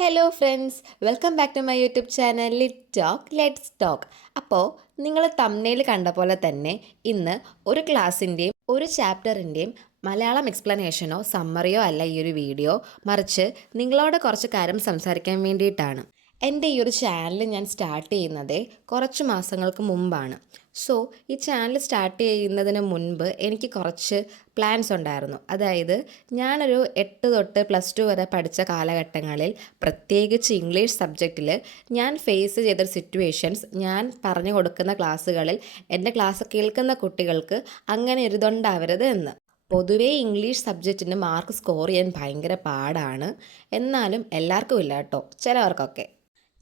Hello friends welcome back to my YouTube channel lit talk let's talk അപ്പോൾ നിങ്ങൾ തമ്മിൽ കണ്ട പോലെ തന്നെ ഇന്ന് ഒരു ക്ലാസ്സിന്റെയും ഒരു ചാപ്റ്ററിന്റെയും മലയാളം എക്സ്പ്ലനേഷനോ സമ്മറിയോ അല്ല ഈ ഒരു വീഡിയോ മറിച്ച് നിങ്ങളോട് കുറച്ച് കാര്യം സംസാരിക്കാൻ വേണ്ടിയിട്ടാണ്. എന്റെ ഈ ഒരു ചാനൽ ഞാൻ സ്റ്റാർട്ട് ചെയ്യുന്നത് കുറച്ച് മാസങ്ങൾക്ക് മുമ്പാണ്. സോ ഈ ചാനൽ സ്റ്റാർട്ട് ചെയ്യുന്നതിന് മുൻപ് എനിക്ക് കുറച്ച് പ്ലാൻസ് ഉണ്ടായിരുന്നു. അതായത് ഞാനൊരു എട്ട് തൊട്ട് പ്ലസ് ടു വരെ പഠിച്ച കാലഘട്ടങ്ങളിൽ പ്രത്യേകിച്ച് ഇംഗ്ലീഷ് സബ്ജക്റ്റിൽ ഞാൻ ഫേസ് ചെയ്ത സിറ്റുവേഷൻസ് ഞാൻ പറഞ്ഞു കൊടുക്കുന്ന ക്ലാസ്സുകളിൽ എന്റെ ക്ലാസ് കേൾക്കുന്ന കുട്ടികൾക്ക് അങ്ങനെ ഒരിതുണ്ടാവരുത് എന്ന്. പൊതുവേ ഇംഗ്ലീഷ് സബ്ജക്റ്റിന് മാർക്ക് സ്കോർ ചെയ്യാൻ ഭയങ്കര പാടാണ്. എന്നാലും എല്ലാവർക്കും ഇല്ല കേട്ടോ ചിലവർക്കൊക്കെ.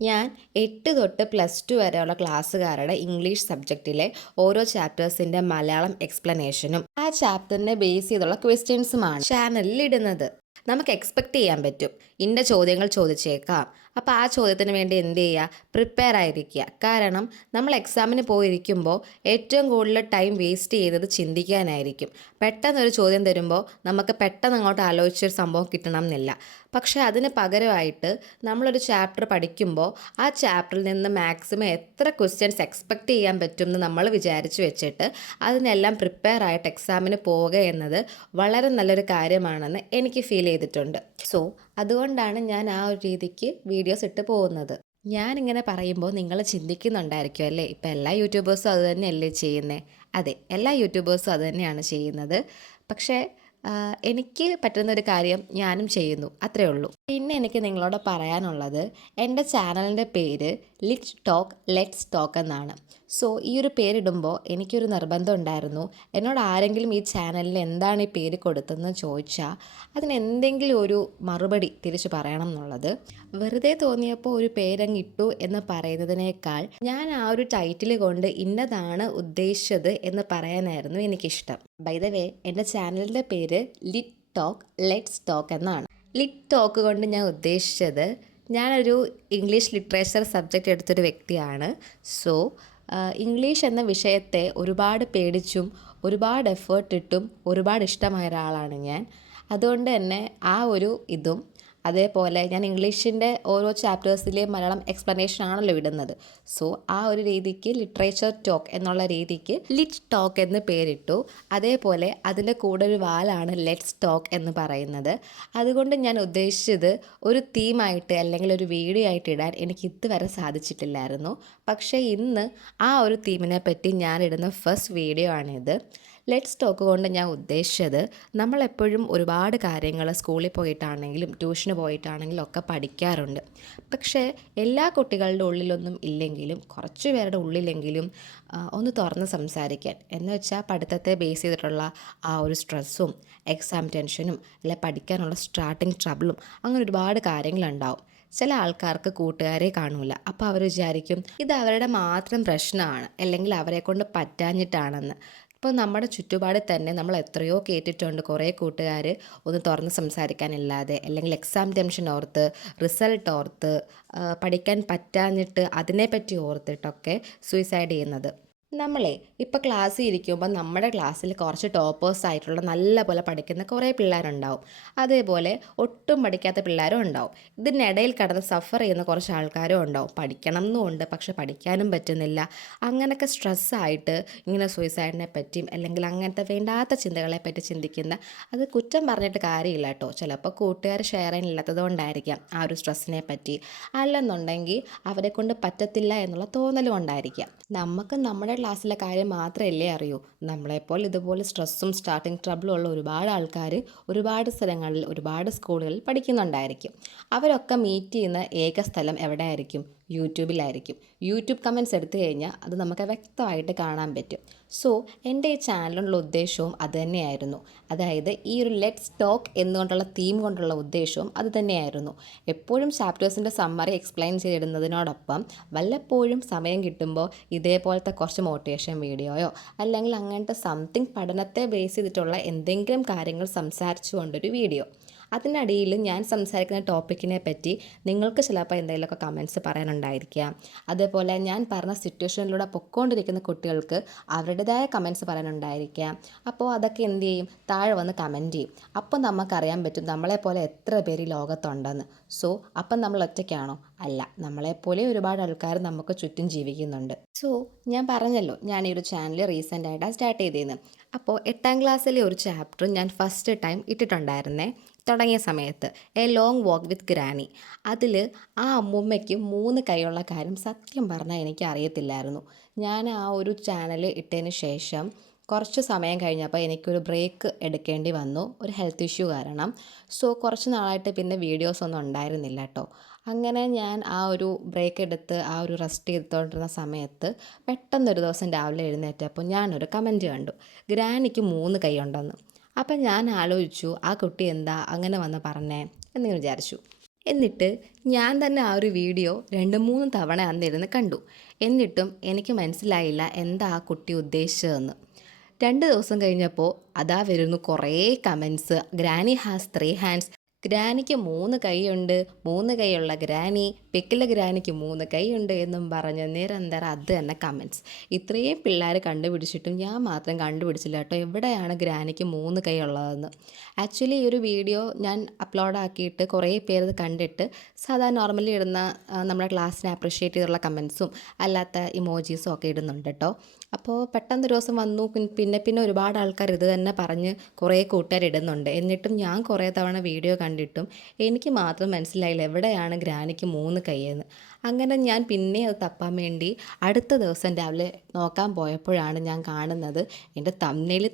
ഞാൻ എട്ട് തൊട്ട് പ്ലസ് ടു വരെയുള്ള ക്ലാസ്സുകാരുടെ ഇംഗ്ലീഷ് സബ്ജക്റ്റിലെ ഓരോ ചാപ്റ്റേഴ്സിന്റെ മലയാളം എക്സ്പ്ലനേഷനും ആ ചാപ്റ്ററിനെ ബേസ് ചെയ്തുള്ള ക്വസ്റ്റ്യൻസുമാണ് ചാനലിൽ ഇടുന്നത്. നമുക്ക് എക്സ്പെക്റ്റ് ചെയ്യാൻ പറ്റും. ഇന്ന ചോദ്യങ്ങൾ ചോദിച്ചേക്കാം. അപ്പോൾ ആ ചോദ്യത്തിന് വേണ്ടി എന്ത് ചെയ്യുക പ്രിപ്പയർ ആയിരിക്കുക. കാരണം നമ്മൾ എക്സാമിന് പോയിരിക്കുമ്പോൾ ഏറ്റവും കൂടുതൽ ടൈം വേസ്റ്റ് ചെയ്യുന്നത് ചിന്തിക്കാനായിരിക്കും. പെട്ടെന്നൊരു ചോദ്യം തരുമ്പോൾ നമുക്ക് പെട്ടെന്ന് അങ്ങോട്ട് ആലോചിച്ചൊരു സംഭവം കിട്ടണം എന്നില്ല. പക്ഷേ അതിന് പകരമായിട്ട് നമ്മളൊരു ചാപ്റ്റർ പഠിക്കുമ്പോൾ ആ ചാപ്റ്ററിൽ നിന്ന് മാക്സിമം എത്ര ക്വസ്റ്റ്യൻസ് എക്സ്പെക്റ്റ് ചെയ്യാൻ പറ്റും എന്ന് നമ്മൾ വിചാരിച്ചു വെച്ചിട്ട് അതിനെല്ലാം പ്രിപ്പയർ ആയിട്ട് എക്സാമിന് പോവുക എന്നത് വളരെ നല്ലൊരു കാര്യമാണെന്ന് എനിക്ക് ഫീൽ ചെയ്തിട്ടുണ്ട്. സോ അതുകൊണ്ടാണ് ഞാൻ ആ ഒരു രീതിക്ക് വീഡിയോസ് ഇട്ട് പോകുന്നത്. ഞാനിങ്ങനെ പറയുമ്പോൾ നിങ്ങൾ ചിന്തിക്കുന്നുണ്ടായിരിക്കും അല്ലേ? ഇപ്പം എല്ലാ യൂട്യൂബേഴ്സും അത് തന്നെയല്ലേ ചെയ്യുന്നത് അതെ എല്ലാ യൂട്യൂബേഴ്സും അത് തന്നെയാണ് ചെയ്യുന്നത്. പക്ഷേ എനിക്ക് എനിക്ക് പറ്റുന്നൊരു കാര്യം ഞാനും ചെയ്യുന്നു. അത്രേ ഉള്ളൂ. പിന്നെ എനിക്ക് നിങ്ങളോട് പറയാനുള്ളത് എന്റെ ചാനലിന്റെ പേര് ലിറ്റ് ടോക്ക് ലെറ്റ്സ് ടോക്ക് എന്നാണ്. സോ ഈ ഒരു പേരിടുമ്പോൾ എനിക്കൊരു നിർബന്ധം ഉണ്ടായിരുന്നു. എന്നോട് ആരെങ്കിലും ഈ ചാനലിൽ എന്താണ് ഈ പേര് കൊടുത്തതെന്ന് ചോദിച്ചാൽ അതിന് എന്തെങ്കിലും ഒരു മറുപടി തിരിച്ചു പറയണം എന്നുള്ളത്. വെറുതെ തോന്നിയപ്പോൾ ഒരു പേരങ്ങ് ഇട്ടു എന്ന് പറയുന്നതിനേക്കാൾ ഞാൻ ആ ഒരു ടൈറ്റിൽ കൊണ്ട് ഇന്നതാണ് ഉദ്ദേശിച്ചത് എന്ന് പറയാനായിരുന്നു എനിക്കിഷ്ടം. ബൈ ദ വേ എന്റെ ചാനലിന്റെ പേര് ലിറ്റ് ടോക്ക് ലെറ്റ്സ് ടോക്ക് എന്നാണ്. ലിറ്റ് ടോക്ക് കൊണ്ട് ഞാൻ ഉദ്ദേശിച്ചത് ഞാനൊരു ഇംഗ്ലീഷ് ലിറ്ററേച്ചർ സബ്ജക്റ്റ് എടുത്തൊരു വ്യക്തിയാണ്. സോ ഇംഗ്ലീഷ് എന്ന വിഷയത്തെ ഒരുപാട് പേടിച്ചും ഒരുപാട് എഫേർട്ട് ഇട്ടും ഒരുപാട് ഇഷ്ടമായ ഒരാളാണ് ഞാൻ. അതുകൊണ്ട് തന്നെ ആ ഒരു ഇതും അതേപോലെ ഞാൻ ഇംഗ്ലീഷിന്റെ ഓരോ ചാപ്റ്റേഴ്സിലെയും മലയാളം എക്സ്പ്ലനേഷൻ ആണല്ലോ ഇടുന്നത്. സോ ആ ഒരു രീതിക്ക് ലിറ്ററേച്ചർ ടോക്ക് എന്നുള്ള രീതിക്ക് ലിറ്റ് ടോക്ക് എന്ന് പേരിട്ടു. അതേപോലെ അതിന്റെ കൂടെ ഒരു വാലാണ് ലെറ്റ്സ് ടോക്ക് എന്ന് പറയുന്നത്. അതുകൊണ്ട് ഞാൻ ഉദ്ദേശിച്ചത് ഒരു തീമായിട്ട് അല്ലെങ്കിൽ ഒരു വീഡിയോ ആയിട്ട് ഇടാൻ എനിക്ക് ഇതുവരെ സാധിച്ചിട്ടില്ലായിരുന്നു. പക്ഷേ ഇന്ന് ആ ഒരു തീമിനെ പറ്റി ഞാൻ ഇടുന്ന ഫസ്റ്റ് വീഡിയോ ആണിത്. ലെറ്റ്സ് ടോക്ക് കൊണ്ട് ഞാൻ ഉദ്ദേശിച്ചത് നമ്മളെപ്പോഴും ഒരുപാട് കാര്യങ്ങൾ സ്കൂളിൽ പോയിട്ടാണെങ്കിലും ട്യൂഷന് പോയിട്ടാണെങ്കിലും ഒക്കെ പഠിക്കാറുണ്ട്. പക്ഷേ എല്ലാ കുട്ടികളുടെ ഉള്ളിലൊന്നും ഇല്ലെങ്കിലും കുറച്ച് പേരുടെ ഉള്ളിലെങ്കിലും ഒന്ന് തുറന്ന് സംസാരിക്കാൻ. എന്ന് വെച്ചാൽ പഠിത്തത്തെ ബേസ് ചെയ്തിട്ടുള്ള ആ ഒരു സ്ട്രെസ്സും എക്സാം ടെൻഷനും അല്ലെ പഠിക്കാനുള്ള സ്റ്റാർട്ടിങ് ട്രബിളും അങ്ങനെ ഒരുപാട് കാര്യങ്ങളുണ്ടാവും. ചില ആൾക്കാർക്ക് കൂട്ടുകാരെ കാണൂല. അപ്പോൾ അവർ വിചാരിക്കും ഇത് അവരുടെ മാത്രം പ്രശ്നമാണ് അല്ലെങ്കിൽ അവരെ കൊണ്ട് പറ്റാഞ്ഞിട്ടാണെന്ന്. ഇപ്പോൾ നമ്മുടെ ചുറ്റുപാടിൽ തന്നെ നമ്മൾ എത്രയോ കേട്ടിട്ടുണ്ട് കുറേ കൂട്ടുകാർ ഒന്ന് തുറന്ന് സംസാരിക്കാനില്ലാതെ അല്ലെങ്കിൽ എക്സാം ടെൻഷൻ ഓർത്ത് റിസൾട്ട് ഓർത്ത് പഠിക്കാൻ പറ്റാഞ്ഞിട്ട് അതിനെപ്പറ്റി ഓർത്തിട്ടൊക്കെ സൂയിസൈഡ് ചെയ്യുന്നത്. നമ്മളെ ഇപ്പോൾ ക്ലാസ്സിൽ ഇരിക്കുമ്പോൾ നമ്മുടെ ക്ലാസ്സിൽ കുറച്ച് ടോപ്പേഴ്സ് ആയിട്ടുള്ള നല്ല പോലെ പഠിക്കുന്ന കുറേ പിള്ളേരുണ്ടാവും. അതേപോലെ ഒട്ടും പഠിക്കാത്ത പിള്ളേരും ഉണ്ടാവും. ഇതിനിടയിൽ കടന്ന് സഫർ ചെയ്യുന്ന കുറച്ച് ആൾക്കാരും ഉണ്ടാവും. പഠിക്കണം എന്നുമുണ്ട് പക്ഷെ പഠിക്കാനും പറ്റുന്നില്ല. അങ്ങനെയൊക്കെ സ്ട്രെസ്സായിട്ട് ഇങ്ങനെ സൂയിസൈഡിനെ പറ്റിയും അല്ലെങ്കിൽ അങ്ങനത്തെ വേണ്ടാത്ത ചിന്തകളെ പറ്റി ചിന്തിക്കുന്ന അത് കുറ്റം പറഞ്ഞിട്ട് കാര്യമില്ല കേട്ടോ. ചിലപ്പോൾ കൂട്ടുകാർ ഷെയർ ചെയ്യാനില്ലാത്തത് കൊണ്ടായിരിക്കാം ആ ഒരു സ്ട്രെസ്സിനെ പറ്റി. അല്ലെന്നുണ്ടെങ്കിൽ അവരെ കൊണ്ട് പറ്റത്തില്ല എന്നുള്ള തോന്നലും ഉണ്ടായിരിക്കാം നമുക്ക് നമ്മുടെ ക്ലാസ്സിലെ കാര്യം മാത്രമല്ലേ അറിയൂ. നമ്മളെപ്പോൾ ഇതുപോലെ സ്ട്രെസ്സും സ്റ്റാർട്ടിങ് ട്രബിളും ഉള്ള ഒരുപാട് ആൾക്കാർ ഒരുപാട് സ്ഥലങ്ങളിൽ ഒരുപാട് സ്കൂളുകളിൽ പഠിക്കുന്നുണ്ടായിരിക്കും. അവരൊക്കെ മീറ്റ് ചെയ്യുന്ന ഏക സ്ഥലം എവിടെയായിരിക്കും? യൂട്യൂബിലായിരിക്കും. യൂട്യൂബ് കമന്റ്സ് എടുത്തു കഴിഞ്ഞാൽ അത് നമുക്ക് വ്യക്തമായിട്ട് കാണാൻ പറ്റും. സോ എന്റെ ഈ ചാനലിനുള്ള ഉദ്ദേശവും അത് തന്നെയായിരുന്നു. അതായത് ഈ ഒരു ലെറ്റ്സ് ടോക്ക് എന്നുകൊണ്ടുള്ള തീം കൊണ്ടുള്ള ഉദ്ദേശവും അത് തന്നെയായിരുന്നു. എപ്പോഴും ചാപ്റ്റേഴ്സിന്റെ സമ്മറി എക്സ്പ്ലെയിൻ ചെയ്തിടുന്നതിനോടൊപ്പം വല്ലപ്പോഴും സമയം കിട്ടുമ്പോൾ ഇതേപോലത്തെ കുറച്ച് മോട്ടിവേഷൻ വീഡിയോയോ അല്ലെങ്കിൽ അങ്ങനത്തെ സംതിങ് പഠനത്തെ ബേസ് ചെയ്തിട്ടുള്ള എന്തെങ്കിലും കാര്യങ്ങൾ സംസാരിച്ചുകൊണ്ടൊരു വീഡിയോ അതിനടിയിൽ ഞാൻ സംസാരിക്കുന്ന ടോപ്പിക്കിനെ പറ്റി നിങ്ങൾക്ക് ചിലപ്പോൾ എന്തെങ്കിലുമൊക്കെ കമൻസ് പറയാനുണ്ടായിരിക്കാം. അതേപോലെ ഞാൻ പറഞ്ഞ സിറ്റുവേഷനിലൂടെ പൊക്കോണ്ടിരിക്കുന്ന കുട്ടികൾക്ക് അവരുടേതായ കമൻസ് പറയാനുണ്ടായിരിക്കാം. അപ്പോൾ അതൊക്കെ എന്ത് ചെയ്യും? താഴെ വന്ന് കമന്റ് ചെയ്യും. അപ്പോൾ നമുക്കറിയാൻ പറ്റും നമ്മളെപ്പോലെ എത്ര പേര് ലോകത്തുണ്ടെന്ന്. സോ അപ്പം നമ്മൾ ഒറ്റയ്ക്കാണോ? അല്ല. നമ്മളെപ്പോലെ ഒരുപാട് ആൾക്കാർ നമുക്ക് ചുറ്റും ജീവിക്കുന്നുണ്ട്. സോ ഞാൻ പറഞ്ഞല്ലോ ഞാൻ ഈ ഒരു ചാനൽ റീസെന്റായിട്ടാണ് സ്റ്റാർട്ട് ചെയ്തതെന്ന് അപ്പോൾ എട്ടാം ക്ലാസ്സിലെ ഒരു ചാപ്റ്റർ ഞാൻ ഫസ്റ്റ് ടൈം ഇട്ടിട്ടുണ്ടായിരുന്നേ. തുടങ്ങിയ സമയത്ത് a long walk with granny അതിൽ ആ അമ്മൂമ്മയ്ക്ക് മൂന്ന് കൈയുള്ള കാര്യം സത്യം പറഞ്ഞാൽ എനിക്ക് അറിയത്തില്ലായിരുന്നു ഞാൻ ആ ഒരു ചാനൽ ഇട്ടതിന് ശേഷം കുറച്ച് സമയം കഴിഞ്ഞപ്പോൾ എനിക്കൊരു ബ്രേക്ക് എടുക്കേണ്ടി വന്നു. ഒരു ഹെൽത്ത് ഇഷ്യൂ കാരണം. സോ കുറച്ച് നാളായിട്ട് പിന്നെ വീഡിയോസ് ഒന്നും ഉണ്ടായിരുന്നില്ല കേട്ടോ. അങ്ങനെ ഞാൻ ആ ഒരു ബ്രേക്ക് എടുത്ത് ആ ഒരു റെസ്റ്റ് ചെയ്തുകൊണ്ടിരുന്ന സമയത്ത് പെട്ടെന്നൊരു ദിവസം രാവിലെ എഴുന്നേറ്റപ്പോൾ ഞാനൊരു കമന്റ് കണ്ടു. ഗ്രാനിക്ക് മൂന്ന് കൈ ഉണ്ടെന്ന്. അപ്പം ഞാൻ ആലോചിച്ചു ആ കുട്ടി എന്താ അങ്ങനെ വന്ന് പറഞ്ഞേ? എന്നിങ്ങനെ വിചാരിച്ചു. എന്നിട്ട് ഞാൻ തന്നെ ആ ഒരു വീഡിയോ രണ്ട് മൂന്ന് തവണ അന്നിരുന്ന് കണ്ടു. എന്നിട്ടും എനിക്ക് മനസ്സിലായില്ല എന്താ ആ കുട്ടി ഉദ്ദേശിച്ചതെന്ന്. രണ്ട് ദിവസം കഴിഞ്ഞപ്പോൾ അതാ വരുന്നു കുറേ comments granny has three hands ഗ്രാനിക്ക് മൂന്ന് കൈയുണ്ട് മൂന്ന് കൈയുള്ള ഗ്രാനി പെക്കിലെ ഗ്രാനിക്ക് മൂന്ന് കൈയുണ്ട് എന്നും പറഞ്ഞ് നിരന്തരം അത് തന്നെ കമൻസ് ഇത്രയും പിള്ളേർ കണ്ടുപിടിച്ചിട്ടും ഞാൻ മാത്രം കണ്ടുപിടിച്ചില്ല കേട്ടോ. എവിടെയാണ് ഗ്രാനിക്ക് മൂന്ന് കൈ ഉള്ളതെന്ന് ആക്ച്വലി ഈ ഒരു വീഡിയോ ഞാൻ അപ്ലോഡ് ആക്കിയിട്ട് കുറേ പേര് കണ്ടിട്ട് സാധാരണ നോർമലി ഇടുന്ന നമ്മുടെ ക്ലാസ്സിനെ അപ്രിഷ്യേറ്റ് ചെയ്തുള്ള കമൻസും അല്ലാത്ത ഇമോജീസും ഒക്കെ ഇടുന്നുണ്ട് കേട്ടോ. അപ്പോൾ പെട്ടെന്ന് ഒരു ദിവസം വന്നു. പിന്നെ പിന്നെ ഒരുപാട് ആൾക്കാർ ഇത് തന്നെ പറഞ്ഞ് കുറേ കൂട്ടുകാർ ഇടുന്നുണ്ട്. എന്നിട്ടും ഞാൻ കുറേ തവണ വീഡിയോ കണ്ടിട്ടും എനിക്ക് മാത്രം മനസ്സിലായില്ല എവിടെയാണ് ഗ്രാനിക്ക് മൂന്ന് കൈയെന്ന് അങ്ങനെ ഞാൻ പിന്നെ അത് തപ്പാൻ വേണ്ടി അടുത്ത ദിവസം രാവിലെ നോക്കാൻ പോയപ്പോഴാണ് ഞാൻ കാണുന്നത് എന്റെ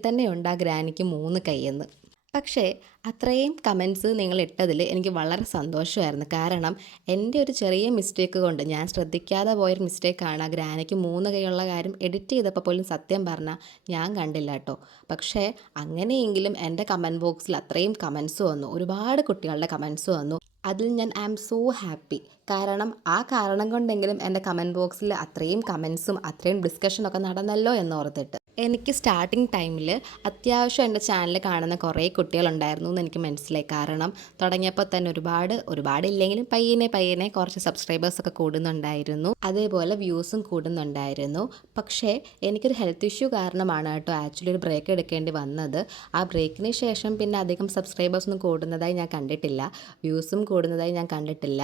തന്നെ ഉണ്ട് ആ ഗ്രാനിക്ക് മൂന്ന് കൈയെന്ന് പക്ഷേ അത്രയും കമൻസ് നിങ്ങൾ ഇട്ടതിൽ എനിക്ക് വളരെ സന്തോഷമായിരുന്നു. കാരണം എന്റെ ഒരു ചെറിയ മിസ്റ്റേക്ക് കൊണ്ട് ഞാൻ ശ്രദ്ധിക്കാതെ പോയൊരു മിസ്റ്റേക്കാണ് ഗ്രാനയ്ക്ക് മൂന്ന് കൈയുള്ള കാര്യം എഡിറ്റ് ചെയ്തപ്പോൾ പോലും സത്യം പറഞ്ഞാൽ ഞാൻ കണ്ടില്ല കേട്ടോ. പക്ഷേ അങ്ങനെയെങ്കിലും എന്റെ കമന്റ് ബോക്സിൽ അത്രയും കമൻസ് വന്നു. ഒരുപാട് കുട്ടികളുടെ കമൻസ് വന്നു. അതിൽ ഞാൻ ഐ ആം സോ ഹാപ്പി കാരണം ആ കാരണം കൊണ്ടെങ്കിലും എന്റെ കമന്റ് ബോക്സിൽ അത്രയും കമൻസും അത്രയും ഡിസ്കഷനൊക്കെ നടന്നല്ലോ എന്നോർത്തിട്ട് എനിക്ക് സ്റ്റാർട്ടിങ് ടൈമിൽ അത്യാവശ്യം എന്റെ ചാനൽ കാണുന്ന കുറേ കുട്ടികളുണ്ടായിരുന്നു എന്ന് എനിക്ക് മനസ്സിലായി. കാരണം തുടങ്ങിയപ്പോൾ തന്നെ ഒരുപാട് ഒരുപാട് ഇല്ലെങ്കിലും പയ്യനെ പയ്യനെ കുറച്ച് സബ്സ്ക്രൈബേഴ്സൊക്കെ കൂടുന്നുണ്ടായിരുന്നു. അതേപോലെ വ്യൂസും കൂടുന്നുണ്ടായിരുന്നു. പക്ഷേ എനിക്കൊരു ഹെൽത്ത് ഇഷ്യൂ കാരണമാണ് കേട്ടോ ആക്ച്വലി ഒരു ബ്രേക്ക് എടുക്കേണ്ടി വന്നത്. ആ ബ്രേക്കിന് ശേഷം പിന്നെ അധികം സബ്സ്ക്രൈബേഴ്സ് ഒന്നും കൂടുന്നതായി ഞാൻ കണ്ടിട്ടില്ല. വ്യൂസും കൂടുന്നതായി ഞാൻ കണ്ടിട്ടില്ല.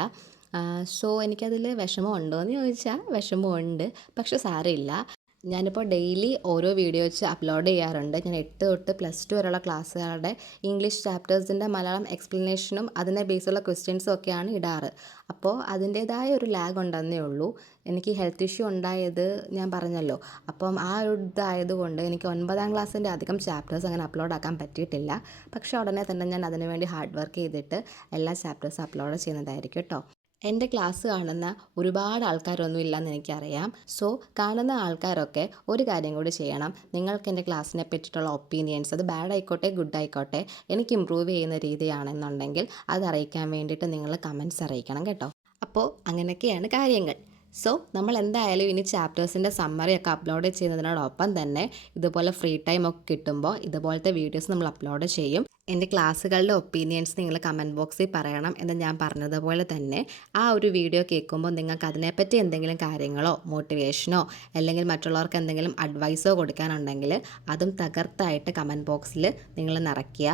സോ എനിക്കതിൽ വിഷമം ഉണ്ടോ എന്ന് ചോദിച്ചാൽ വിഷമമുണ്ട്. പക്ഷെ സാരമില്ല. ഞാനിപ്പോൾ ഡെയിലി ഓരോ വീഡിയോ വെച്ച് അപ്ലോഡ് ചെയ്യാറുണ്ട്. ഞാൻ എട്ട് തൊട്ട് പ്ലസ് ടു വരെയുള്ള ക്ലാസ്സുകാരുടെ ഇംഗ്ലീഷ് ചാപ്റ്റേഴ്സിന്റെ മലയാളം എക്സ്പ്ലനേഷനും അതിനെ ബേസുള്ള ക്വസ്റ്റ്യൻസും ഒക്കെയാണ് ഇടാറ്. അപ്പോൾ അതിന്റേതായ ഒരു ലാഗ് ഉണ്ടെന്നേ ഉള്ളൂ. എനിക്ക് ഹെൽത്ത് ഇഷ്യൂ ഉണ്ടായത് ഞാൻ പറഞ്ഞല്ലോ. അപ്പം ആ ഒരു ഇതായതുകൊണ്ട് എനിക്ക് ഒൻപതാം ക്ലാസ്സിന്റെ അധികം ചാപ്റ്റേഴ്സ് അങ്ങനെ അപ്ലോഡ് ആക്കാൻ പറ്റിയിട്ടില്ല. പക്ഷേ ഉടനെ തന്നെ ഞാൻ അതിനുവേണ്ടി ഹാർഡ് വർക്ക് ചെയ്തിട്ട് എല്ലാ ചാപ്റ്റേഴ്സും അപ്ലോഡ് ചെയ്യുന്നതായിരിക്കും കേട്ടോ എന്റെ ക്ലാസ് കാണുന്ന ഒരുപാട് ആൾക്കാരൊന്നും ഇല്ലെന്ന് എനിക്കറിയാം. സോ കാണുന്ന ആൾക്കാരൊക്കെ ഒരു കാര്യം കൂടി ചെയ്യണം. നിങ്ങൾക്ക് എന്റെ ക്ലാസ്സിനെ പറ്റിയിട്ടുള്ള ഒപ്പീനിയൻസ് അത് ബാഡ് ആയിക്കോട്ടെ ഗുഡ് ആയിക്കോട്ടെ എനിക്ക് ഇമ്പ്രൂവ് ചെയ്യുന്ന രീതിയാണെന്നുണ്ടെങ്കിൽ അത് അറിയിക്കാൻ വേണ്ടിയിട്ട് നിങ്ങൾ കമൻസ് അറിയിക്കണം കേട്ടോ. അപ്പോൾ അങ്ങനെയൊക്കെയാണ് കാര്യങ്ങൾ. സോ നമ്മൾ എന്തായാലും ഇനി ചാപ്റ്റേഴ്സിന്റെ സമ്മറി ഒക്കെ അപ്ലോഡ് ചെയ്യുന്നതിനോടൊപ്പം തന്നെ ഇതുപോലെ ഫ്രീ ടൈം ഒക്കെ കിട്ടുമ്പോൾ ഇതുപോലത്തെ വീഡിയോസ് നമ്മൾ അപ്ലോഡ് ചെയ്യും. എന്റെ ക്ലാസ്സുകളുടെ ഒപ്പീനിയൻസ് നിങ്ങൾ കമന്റ് ബോക്സിൽ പറയണം എന്ന് ഞാൻ പറഞ്ഞതുപോലെ തന്നെ ആ ഒരു വീഡിയോ കേൾക്കുമ്പോൾ നിങ്ങൾക്ക് അതിനെപ്പറ്റി എന്തെങ്കിലും കാര്യങ്ങളോ മോട്ടിവേഷനോ അല്ലെങ്കിൽ മറ്റുള്ളവർക്ക് എന്തെങ്കിലും അഡ്വൈസോ കൊടുക്കാനുണ്ടെങ്കിൽ അതും തകർത്തായിട്ട് കമന്റ് ബോക്സിൽ നിങ്ങൾ നിറയ്ക്കുക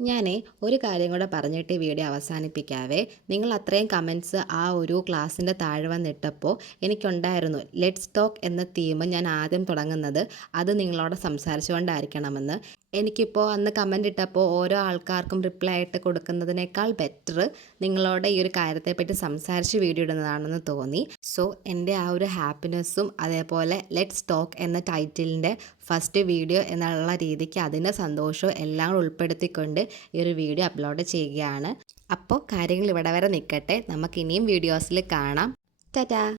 ഞാൻ ഒരു കാര്യം കൂടെ പറഞ്ഞിട്ട് ഈ വീഡിയോ അവസാനിപ്പിക്കാവേ. നിങ്ങൾ അത്രയും കമൻസ് ആ ഒരു ക്ലാസ്സിന്റെ താഴെ വന്നിട്ടപ്പോൾ എനിക്കുണ്ടായിരുന്നു ലെറ്റ്സ് ടോക്ക് എന്ന തീം ഞാൻ ആദ്യം തുടങ്ങുന്നത്. അത് നിങ്ങളോട് സംസാരിച്ചുകൊണ്ടായിരിക്കണമെന്ന്. എനിക്കിപ്പോൾ അന്ന് കമന്റ് ഇട്ടപ്പോൾ ഓരോ ആൾക്കാർക്കും റിപ്ലൈ ആയിട്ട് കൊടുക്കുന്നതിനേക്കാൾ ബെറ്റർ നിങ്ങളോട് ഈ ഒരു കാര്യത്തെപ്പറ്റി സംസാരിച്ച് വീഡിയോ ഇടുന്നതാണെന്ന് തോന്നി. സോ എന്റെ ആ ഒരു ഹാപ്പിനെസ്സും അതേപോലെ ലെറ്റ്സ് ടോക്ക് എന്ന ടൈറ്റിലിന്റെ ഫസ്റ്റ് വീഡിയോ എന്നുള്ള രീതിക്ക് അതിന്റെ സന്തോഷവും എല്ലാം ഉൾപ്പെടുത്തിക്കൊണ്ട് ഈ ഒരു വീഡിയോ അപ്ലോഡ് ചെയ്യുകയാണ്. അപ്പോൾ കാര്യങ്ങൾ ഇവിടെ വരെ നിൽക്കട്ടെ. നമുക്ക് ഇനിയും വീഡിയോസിൽ കാണാം. ടാറ്റാ